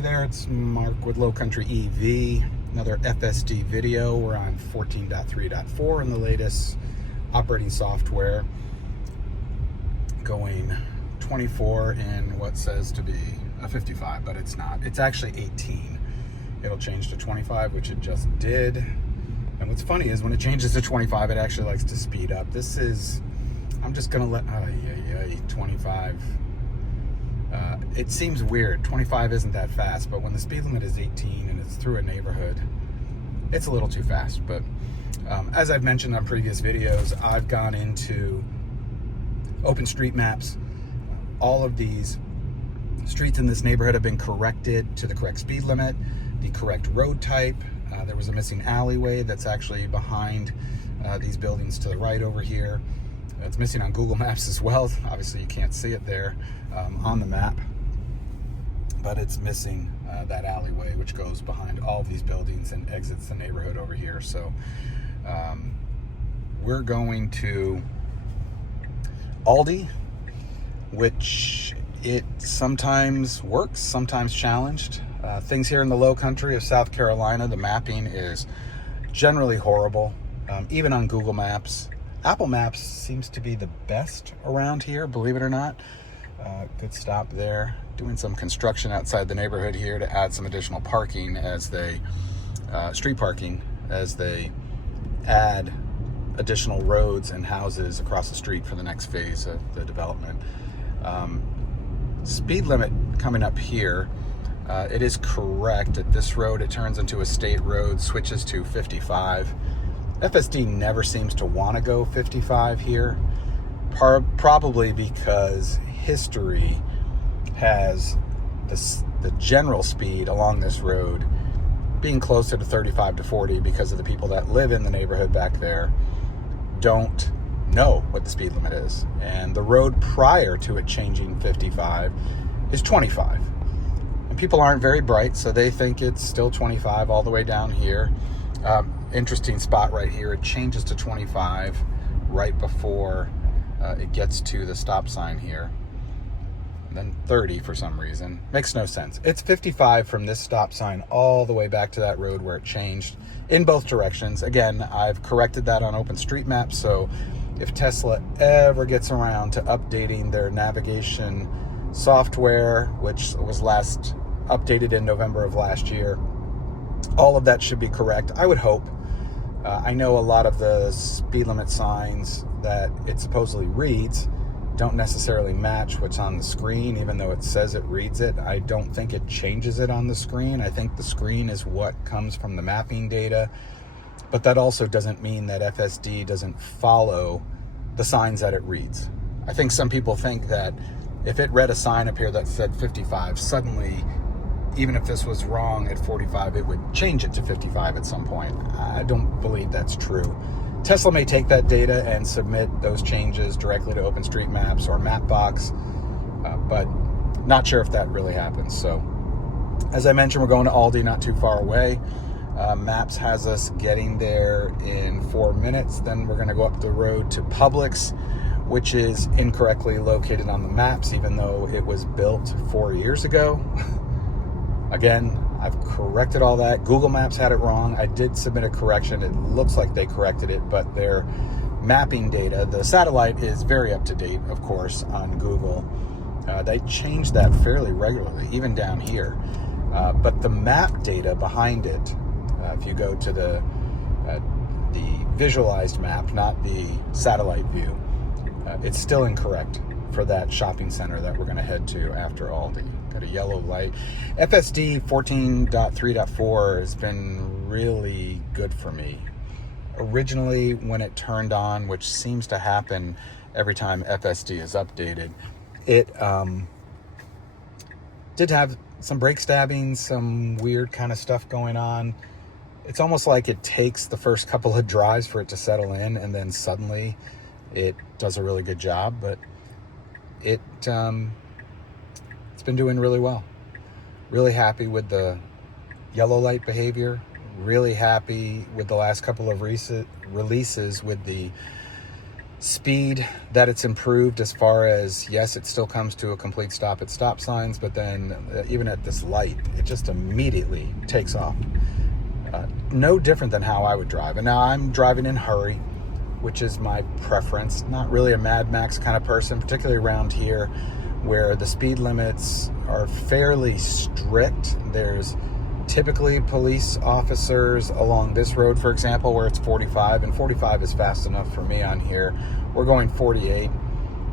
Hey there, it's Mark with Low Country EV, another FSD video. We're on 14.3.4 in the latest operating software, going 24 in what says to be a 55, but it's not. It's actually 18. It'll change to 25, which it just did. And what's funny is when it changes to 25, it actually likes to speed up. This is, I'm just gonna let, 25. It seems weird. 25 isn't that fast, but when the speed limit is 18 and it's through a neighborhood, it's a little too fast. But as I've mentioned on previous videos, I've gone into OpenStreetMaps. All of these streets in this neighborhood have been corrected to the correct speed limit, the correct road type. There was a missing alleyway that's actually behind these buildings to the right over here. It's missing on Google Maps as well. Obviously you can't see it there on the map, but it's missing that alleyway which goes behind all of these buildings and exits the neighborhood over here. So we're going to Aldi, which it sometimes works, sometimes challenged. Things here in the low country of South Carolina, the mapping is generally horrible, even on Google Maps. Apple Maps seems to be the best around here, believe it or not. Good stop there. Doing some construction outside the neighborhood here to add some additional parking as they, street parking, as they add additional roads and houses across the street for the next phase of the development. Speed limit coming up here, it is correct. At this road, it turns into a state road, switches to 55. FSD never seems to want to go 55 here, probably because history has the general speed along this road being closer to 35 to 40 because of the people that live in the neighborhood back there don't know what the speed limit is. And the road prior to it changing 55 is 25. And people aren't very bright, so they think it's still 25 all the way down here. Interesting spot right here. It changes to 25 right before it gets to the stop sign here. And then 30 for some reason. Makes no sense. It's 55 from this stop sign all the way back to that road where it changed in both directions. Again, I've corrected that on OpenStreetMaps, so if Tesla ever gets around to updating their navigation software, which was last updated in November of last year, all of that should be correct, I would hope. I know a lot of the speed limit signs that it supposedly reads don't necessarily match what's on the screen, even though it says it reads it. I don't think it changes it on the screen. I think the screen is what comes from the mapping data, but that also doesn't mean that FSD doesn't follow the signs that it reads. I think some people think that if it read a sign up here that said 55, suddenly, even if this was wrong at 45, it would change it to 55 at some point. I don't believe that's true. Tesla may take that data and submit those changes directly to OpenStreetMaps or Mapbox, but not sure if that really happens. So, as I mentioned, we're going to Aldi, not too far away. Maps has us getting there in 4 minutes. Then we're going to go up the road to Publix, which is incorrectly located on the maps, even though it was built 4 years ago. Again, I've corrected all that. Google Maps had it wrong. I did submit a correction. It looks like they corrected it, but their mapping data, the satellite is very up to date, of course, on Google. They change that fairly regularly, even down here. But the map data behind it, if you go to the visualized map, not the satellite view, it's still incorrect for that shopping center that we're going to head to after Aldi. Got a yellow light. FSD 14.3.4 has been really good for me. Originally, when it turned on, which seems to happen every time FSD is updated, it did have some brake stabbing, some weird kind of stuff going on. It's almost like it takes the first couple of drives for it to settle in, and then suddenly it does a really good job, but it's been doing really well. Really happy with the yellow light behavior. Really happy with the last couple of releases with the speed that it's improved as far as, yes, it still comes to a complete stop at stop signs, but then even at this light, it just immediately takes off. No different than how I would drive. And now I'm driving in hurry, which is my preference. Not really a Mad Max kind of person, particularly around here where the speed limits are fairly strict. There's typically police officers along this road, for example, where it's 45, and 45 is fast enough for me on here. We're going 48.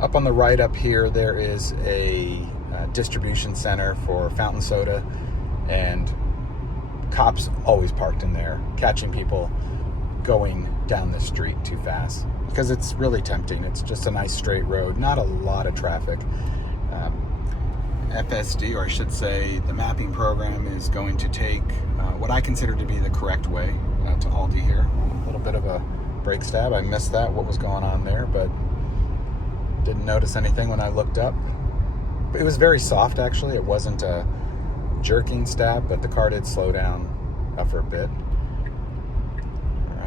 Up on the right up here, there is a distribution center for fountain soda, and cops always parked in there, catching people going down the street too fast, because it's really tempting. It's just a nice straight road, not a lot of traffic. FSD, or I should say the mapping program, is going to take what I consider to be the correct way to Aldi here. A little bit of a brake stab. I missed that, what was going on there, but didn't notice anything when I looked up. It was very soft, actually. It wasn't a jerking stab, but the car did slow down for a bit. All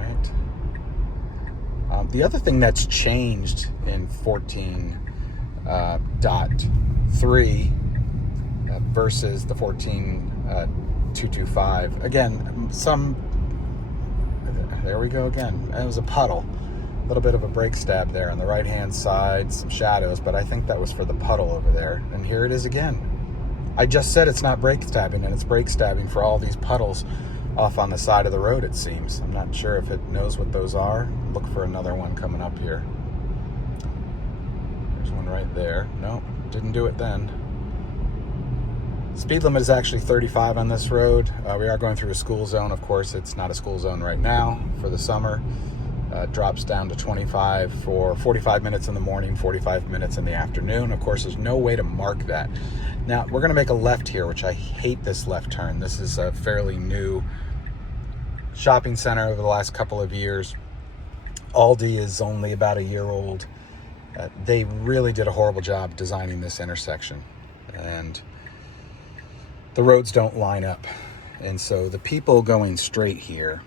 right. The other thing that's changed in 14.3 versus the 14.2.4. Again, there we go again. It was a puddle. A little bit of a brake stab there on the right-hand side, some shadows, but I think that was for the puddle over there. And here it is again. I just said it's not brake stabbing, and it's brake stabbing for all these puddles off on the side of the road, it seems. I'm not sure if it knows what those are. Look for another one coming up here. There's one right there. Nope, didn't do it then. Speed limit is actually 35 on this road. We are going through a school zone. Of course, it's not a school zone right now for the summer. Drops down to 25 for 45 minutes in the morning, 45 minutes in the afternoon. Of course, there's no way to mark that. Now, we're going to make a left here, which I hate this left turn. This is a fairly new shopping center over the last couple of years. Aldi is only about a year old. They really did a horrible job designing this intersection, and the roads don't line up. And so the people going straight here,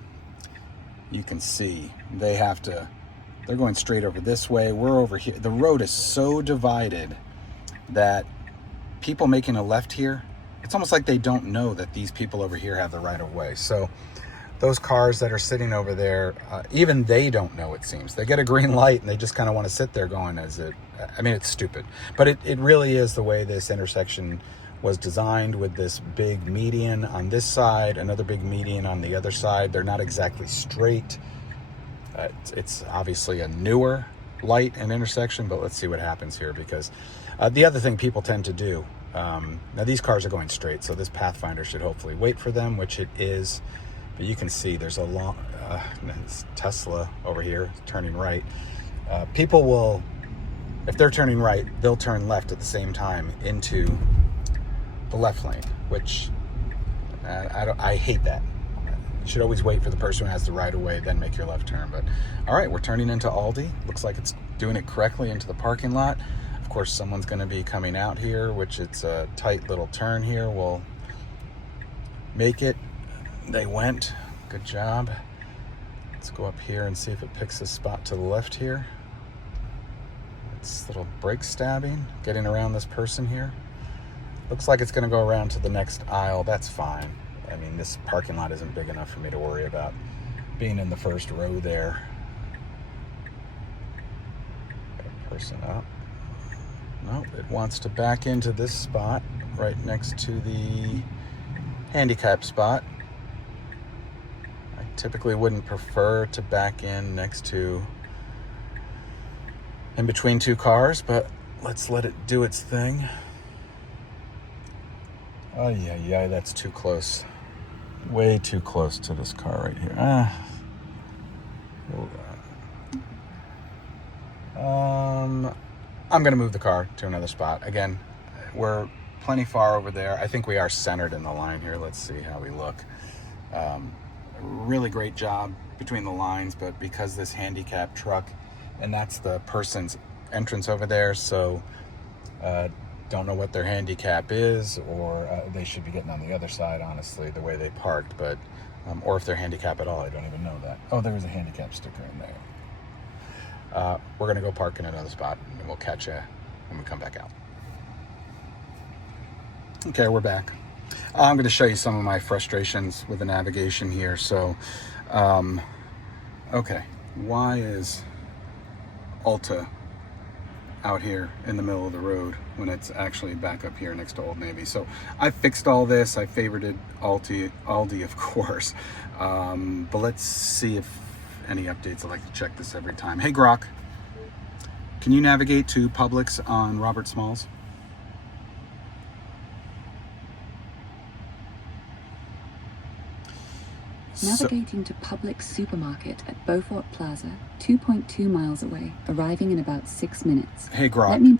you can see they're going straight over this way. We're over here. The road is so divided that people making a left here, it's almost like they don't know that these people over here have the right of way. So those cars that are sitting over there, even they don't know, it seems. They get a green light and they just kind of want to sit there going, it's stupid. But it really is the way this intersection was designed, with this big median on this side, another big median on the other side. They're not exactly straight. It's obviously a newer light and intersection, but let's see what happens here, because the other thing people tend to do, now these cars are going straight, so this Pathfinder should hopefully wait for them, which it is, but you can see there's a long, it's Tesla over here turning right. People will, if they're turning right, they'll turn left at the same time into the left lane, which I hate that. You should always wait for the person who has the right of way, then make your left turn. But all right, we're turning into Aldi. Looks like it's doing it correctly into the parking lot. Of course, someone's going to be coming out here, which it's a tight little turn here. We'll make it. They went. Good job. Let's go up here and see if it picks a spot to the left here. It's a little brake stabbing, getting around this person here. Looks like it's going to go around to the next aisle. That's fine. I mean, this parking lot isn't big enough for me to worry about being in the first row there. Got a person up. Nope, it wants to back into this spot right next to the handicap spot. I typically wouldn't prefer to back in next to, in between two cars, but let's let it do its thing. Oh, yeah, that's too close. Way too close to this car right here. I'm going to move the car to another spot. Again, we're plenty far over there. I think we are centered in the line here. Let's see how we look. Really great job between the lines, but because this handicap truck, and that's the person's entrance over there, so don't know what their handicap is, or they should be getting on the other side, honestly, the way they parked, but or if they're handicapped at all, I don't even know that. Oh, there was a handicap sticker in there. We're going to go park in another spot, and we'll catch you when we come back out. Okay, we're back. I'm going to show you some of my frustrations with the navigation here. So, okay, why is Alta out here in the middle of the road when it's actually back up here next to Old Navy? So I fixed all this. I favorited Aldi, of course. But let's see if any updates. I like to check this every time. Hey, Grok, can you navigate to Publix on Robert Smalls? Navigating to Publix supermarket at Beaufort Plaza, 2.2 miles away, arriving in about 6 minutes. Hey, Grok.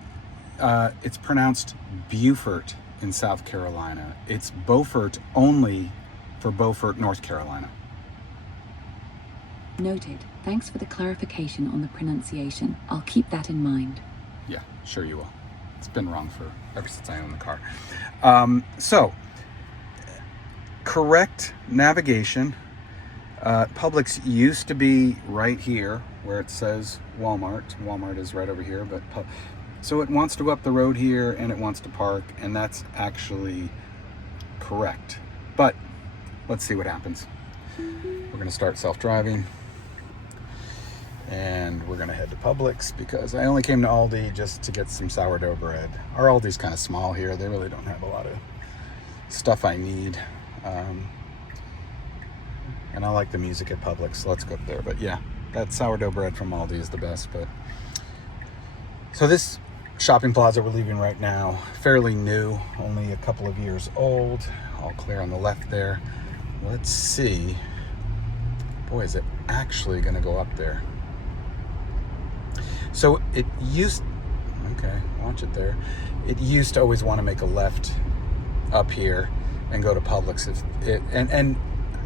It's pronounced Beaufort in South Carolina. It's Beaufort only for Beaufort, North Carolina. Noted. Thanks for the clarification on the pronunciation. I'll keep that in mind. Yeah, sure you will. It's been wrong ever since I owned the car. So, correct navigation. Publix used to be right here where it says Walmart. Walmart is right over here, but so it wants to go up the road here and it wants to park, and that's actually correct. But let's see what happens. We're going to start self-driving, and we're going to head to Publix because I only came to Aldi just to get some sourdough bread. Our Aldi's kind of small here. They really don't have a lot of stuff I need. And I like the music at Publix, so let's go up there. But yeah, that sourdough bread from Aldi is the best. But so this shopping plaza we're leaving right now, fairly new, only a couple of years old. All clear on the left there. Let's see. Boy, is it actually going to go up there. So it used, okay, watch it there. It used to always want to make a left up here and go to Publix. And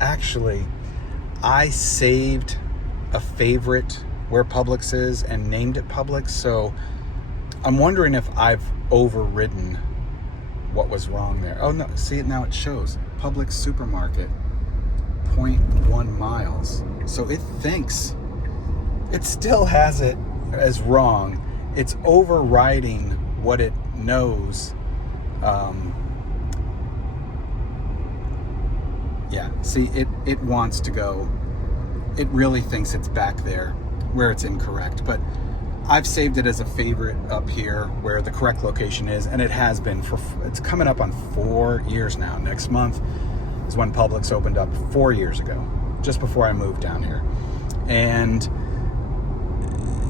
actually, I saved a favorite where Publix is and named it Publix. So I'm wondering if I've overridden what was wrong there. Oh no, see it now, it shows Publix supermarket, 0.1 miles. So it thinks it still has it as wrong. It's overriding what it knows. Yeah, see, it wants to go. It really thinks it's back there where it's incorrect. But I've saved it as a favorite up here where the correct location is, and it has been it's coming up on 4 years now. Next month is when Publix opened up 4 years ago, just before I moved down here. And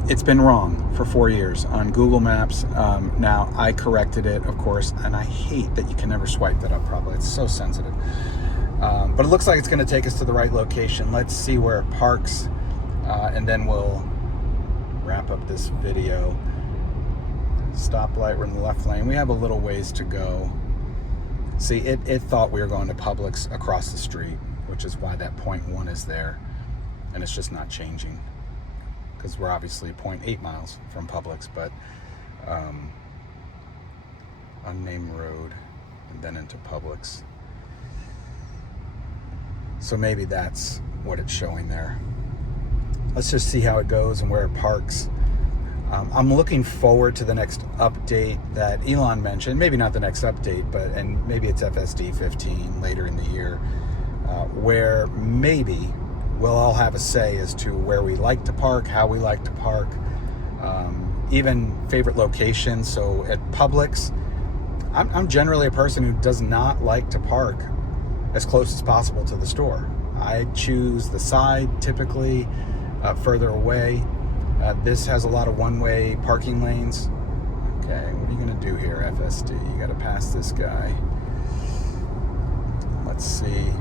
it's been wrong for 4 years on Google Maps. Now, I corrected it, of course, and I hate that you can never swipe that up properly. It's so sensitive. But it looks like it's going to take us to the right location. Let's see where it parks, and then we'll wrap up this video. Stoplight, we're in the left lane. We have a little ways to go. See, it thought we were going to Publix across the street, which is why that 0.1 is there. And it's just not changing because we're obviously 0.8 miles from Publix, but unnamed road and then into Publix. So maybe that's what it's showing there. Let's just see how it goes and where it parks. I'm looking forward to the next update that Elon mentioned. Maybe not the next update, and maybe it's FSD 15 later in the year, where maybe we'll all have a say as to where we like to park, how we like to park, even favorite locations. So at Publix, I'm generally a person who does not like to park as close as possible to the store. I choose the side, typically further away. This has a lot of one-way parking lanes. Okay, what are you gonna do here, FSD? You gotta pass this guy. Let's see.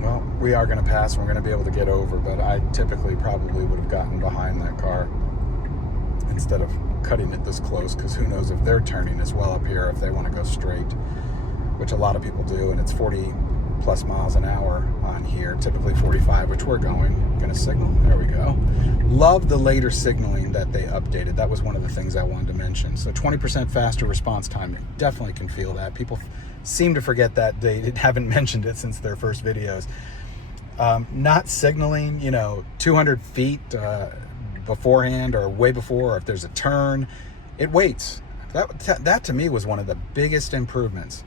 Well, we are gonna pass and we're gonna be able to get over, but I typically probably would have gotten behind that car instead of cutting it this close, because who knows if they're turning as well up here if they want to go straight, which a lot of people do, and it's 40 plus miles an hour on here, typically 45, which we're going. Gonna signal, there we go. Love the later signaling that they updated. That was one of the things I wanted to mention. So 20% faster response time, definitely can feel that. People seem to forget that they haven't mentioned it since their first videos. Not signaling, 200 feet beforehand or way before, or if there's a turn, it waits. That to me was one of the biggest improvements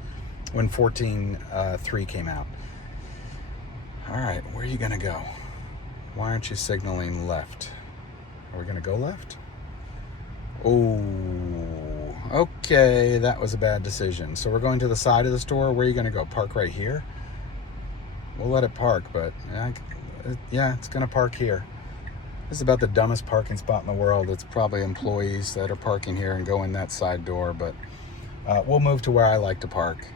when 14.3 came out. All right, where are you gonna go? Why aren't you signaling left? Are we gonna go left? Oh, okay, that was a bad decision. So we're going to the side of the store. Where are you gonna go? Park right here? We'll let it park, but yeah, it's gonna park here. This is about the dumbest parking spot in the world. It's probably employees that are parking here and go in that side door, but we'll move to where I like to park,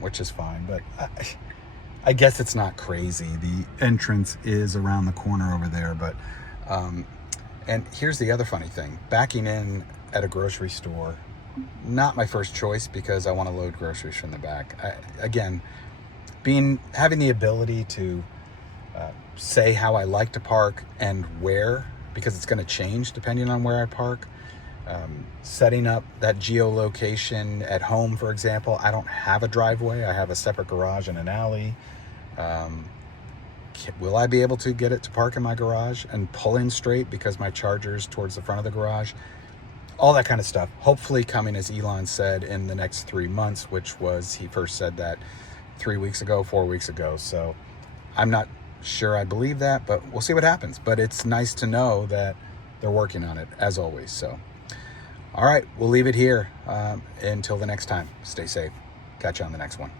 which is fine. But I guess it's not crazy. The entrance is around the corner over there, but and here's the other funny thing. Backing in at a grocery store, not my first choice because I want to load groceries from the back. Having the ability to say how I like to park and where, because it's going to change depending on where I park. Setting up that geolocation at home, for example. I don't have a driveway. I have a separate garage and an alley. Will I be able to get it to park in my garage and pull in straight because my charger's towards the front of the garage? All that kind of stuff. Hopefully coming, as Elon said, in the next 3 months, which was, he first said that 4 weeks ago. So I'm not sure I believe that, but we'll see what happens. But it's nice to know that they're working on it, as always. So, all right, we'll leave it here until the next time. Stay safe. Catch you on the next one.